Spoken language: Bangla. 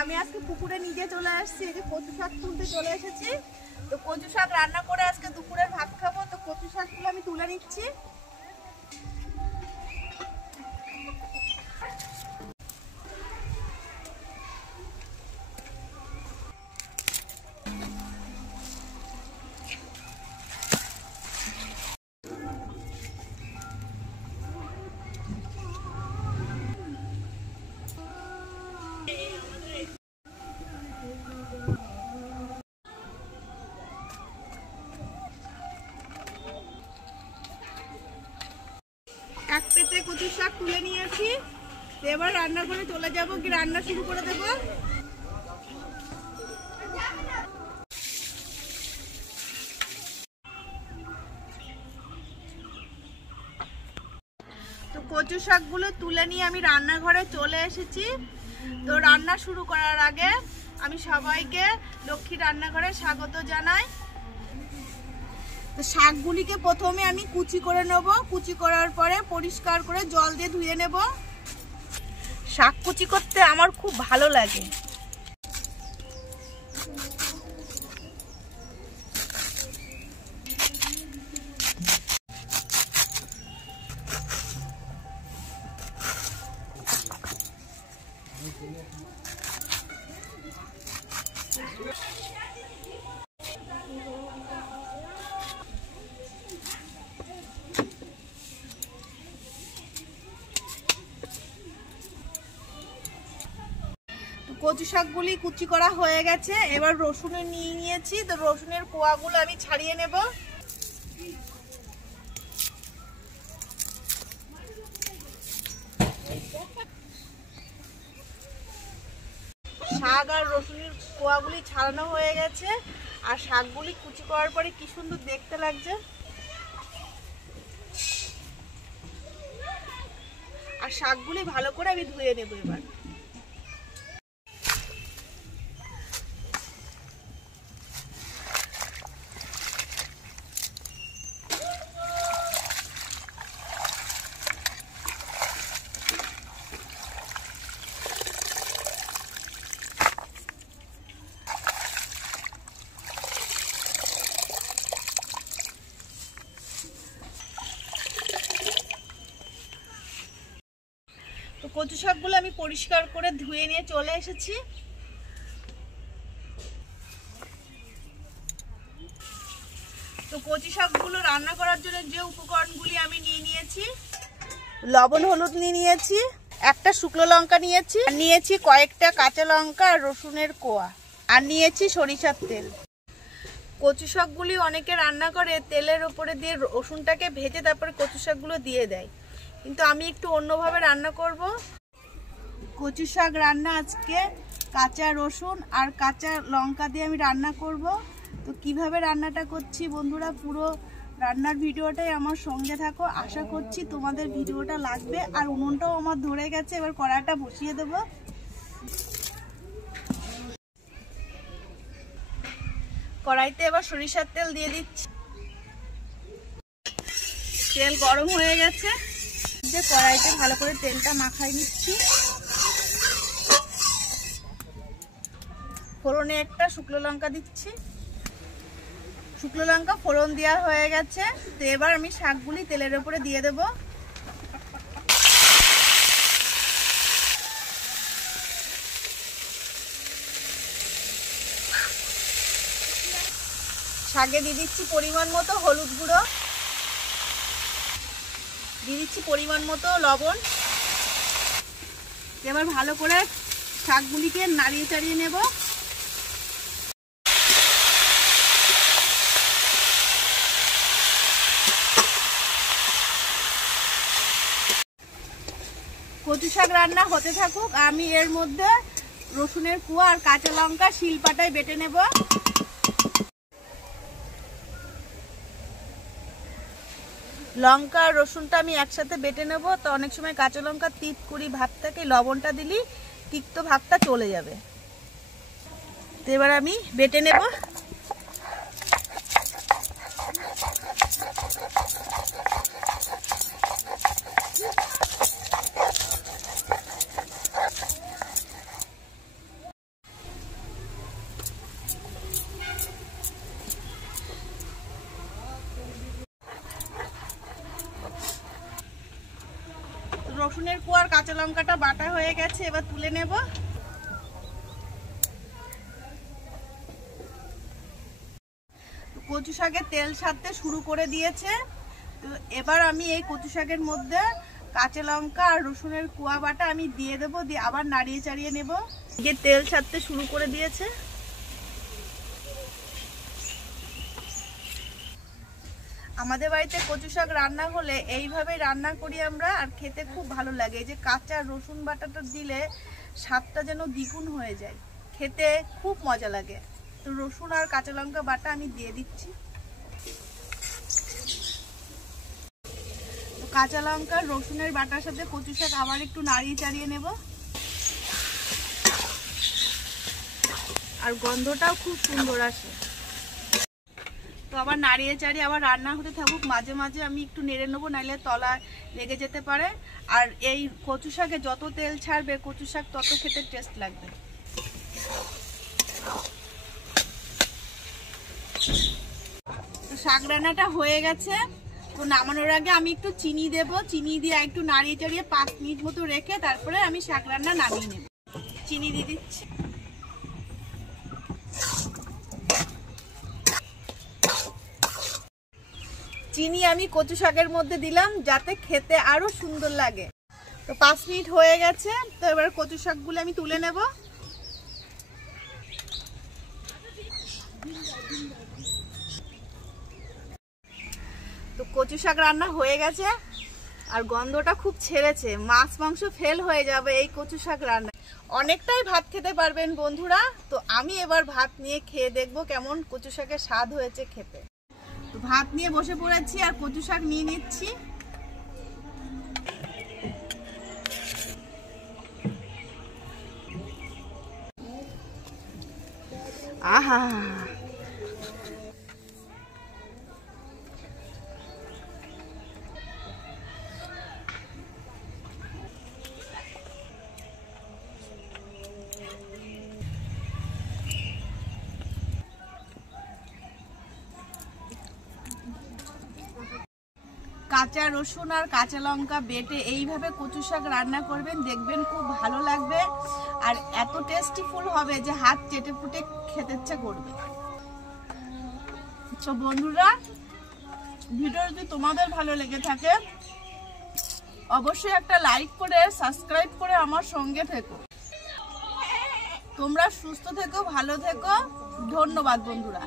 আমি আজকে পুকুরে নিজে চলে আসছি, এই যে কচু শাক তুলতে চলে এসেছি। তো কচু শাক রান্না করে আজকে দুপুরের ভাত খাবো। তো কচু শাকগুলো আমি তুলে নিচ্ছি। এক পেতে কচু শাক তুলে নিয়েছি। এবার রান্না করে চলে যাব, কি রান্না শুরু করে দেব। তো কচু শাকগুলো তুলে নিয়ে আমি রান্নাঘরে চলে এসেছি। তো রান্না শুরু করার আগে আমি সবাইকে লক্ষ্মী রান্নাঘরে স্বাগত জানাই। তো শাকগুলিকে প্রথমে আমি কুচি করে নেব। কুচি করার পরে পরিষ্কার করে জল দিয়ে ধুয়ে নেব। শাক কুচি করতে আমার খুব ভালো লাগে। কচু শাকগুলি কুচি করা হয়ে গেছে। এবার রসুন নিয়ে নিয়েছি। তো রসুনের কোয়াগুলো আমি ছাড়িয়ে নেব। শাক আর রসুনের কোয়াগুলি ছাড়ানো হয়ে গেছে। আর শাকগুলি কুচি করার পরে কি সুন্দর দেখতে লাগছে। আর শাকগুলি ভালো করে আমি ধুয়ে নেব। এবার তো কচু শাকগুলো আমি পরিষ্কার করে ধুয়ে নিয়ে চলে এসেছি। তো কচু শাকগুলো রান্না করার জন্য যে উপকরণগুলি আমি নিয়ে নিয়েছি, লবণ হলুদ নিয়েছি, একটা শুকনো লঙ্কা নিয়েছি, নিয়েছি কয়েকটা কাঁচা লঙ্কা আর রসুনের কোয়া, আর নিয়েছি সরিষার তেল। কচু শাকগুলি অনেকে রান্না করে তেলের উপরে দিয়ে রসুনটাকে ভেজে তারপরে কচু শাকগুলো দিয়ে দেয়, কিন্তু আমি একটু অন্যভাবে রান্না করব। কচু শাক রান্না আজকে কাঁচা রসুন আর কাঁচা লঙ্কা দিয়ে আমি রান্না করব। তো কিভাবে রান্নাটা করছি বন্ধুরা, পুরো রান্নার ভিডিওটাই আমার সঙ্গে থাকো। আশা করছি তোমাদের ভিডিওটা লাগবে। আর উনুনটাও আমার ধরে গেছে। এবার কড়াইটা বসিয়ে দেব। কড়াইতে এবার সরিষার তেল দিয়ে দিচ্ছি। তেল গরম হয়ে গেছে। যে কড়াইতে ভালো করে তেলটা মাখাই নিচ্ছি। ফোড়নে একটা শুকনো লঙ্কা দিচ্ছি। শুকনো লঙ্কা ফোড়ন দেওয়া হয়ে গেছে। তো এবার আমি শাকগুলি তেলের উপরে দিয়ে দেব। শাকে দিয়ে দিচ্ছি পরিমাণ মতো হলুদ গুঁড়ো, দিয়ে দিচ্ছি পরিমাণ মতো লবণ। এবার ভালো করে শাকগুলিকে নাড়িয়ে চাড়িয়ে নেব। কচু শাক রান্না হতে থাকুক, আমি এর মধ্যে রসুনের কুয়া আর কাঁচা লঙ্কা শিলপাটায় বেটে নেব। লঙ্কা আর রসুনটা আমি একসাথে বেটে নেব। তো অনেক সময় কাঁচা লঙ্কা তিতকুড়ি ভাব থাকে, লবণটা দিলেই তিক্ত ভাবটা চলে যাবে। তো এবার আমি বেটে নেব। রসুনের কোয়া আর কাঁচা লঙ্কাটা বাটা হয়ে গেছে, এবার তুলে নেব। কচু শাকের তেল ছাড়তে শুরু করে দিয়েছে। তো এবার আমি এই কচু শাকের মধ্যে কাঁচা লঙ্কা আর রসুনের কোয়া বাটা আমি দিয়ে দেবো, দিয়ে আবার নাড়িয়ে চাড়িয়ে নেব। যে তেল ছাড়তে শুরু করে দিয়েছে। আমাদের বাড়িতে কচু শাক রান্না হলে এইভাবে রান্না করি আমরা, আর খেতে খুব ভালো লাগে। এই যে কাঁচা রসুন বাটাটা দিলে স্বাদটা যেন দ্বিগুণ হয়ে যায়, খেতে খুব মজা লাগে। তো রসুন আর কাঁচা লঙ্কা বাটা আমি দিয়ে দিচ্ছি। তো কাঁচা লঙ্কা রসুনের বাটার সাথে কচু শাক আবার একটু নাড়িয়ে চাড়িয়ে নেব। আর গন্ধটাও খুব সুন্দর আসে। তো আবার নাড়িয়ে চাড়িয়ে আবার রান্না হতে থাকুক, মাঝে মাঝে আমি একটু নেড়ে নেবো, নাহলে তলা লেগে যেতে পারে। আর এই কচু শাকে যত তেল ছাড়বে কচু শাক তত খেতে টেস্ট লাগবে। তো শাক রান্নাটা হয়ে গেছে। তো নামানোর আগে আমি একটু চিনি দেব, চিনি দিয়ে একটু নাড়িয়ে চাড়িয়ে 5 মিনিট মতো রেখে তারপরে আমি শাক রান্না নামিয়ে নেব। চিনি দিয়ে দিচ্ছি। চিনি আমি কচু শাকের মধ্যে দিলাম যাতে খেতে আরো সুন্দর লাগে। তো 5 মিনিট হয়ে গেছে। তো এবার কচু শাকগুলো আমি তুলে নেব। তো কচু শাক রান্না হয়ে গেছে আর গন্ধটা খুব ছেড়েছে, মাছ মাংস ফেল হয়ে যাবে এই কচু শাক রান্না। অনেকটাই ভাত খেতে পারবেন বন্ধুরা। তো আমি এবার ভাত নিয়ে খেয়ে দেখবো কেমন কচু শাকের স্বাদ হয়েছে খেতে। তো ভাত নিয়ে বসে পড়েছি আর কচু শাক নিয়ে নিচ্ছি। আহা, কাঁচা রসুন আর কাঁচা লঙ্কা বেটে এইভাবে কচু শাক রান্না করবেন, দেখবেন খুব ভালো লাগবে আর এত টেস্টিফুল হবে যে হাত চেটে ফুটে খেতে ইচ্ছা করবে। তো বন্ধুরা, ভিডিও যদি তোমাদের ভালো লেগে থাকে অবশ্যই একটা লাইক করে সাবস্ক্রাইব করে আমার সঙ্গে থেকো। তোমরা সুস্থ থেকো, ভালো থেকো। ধন্যবাদ বন্ধুরা।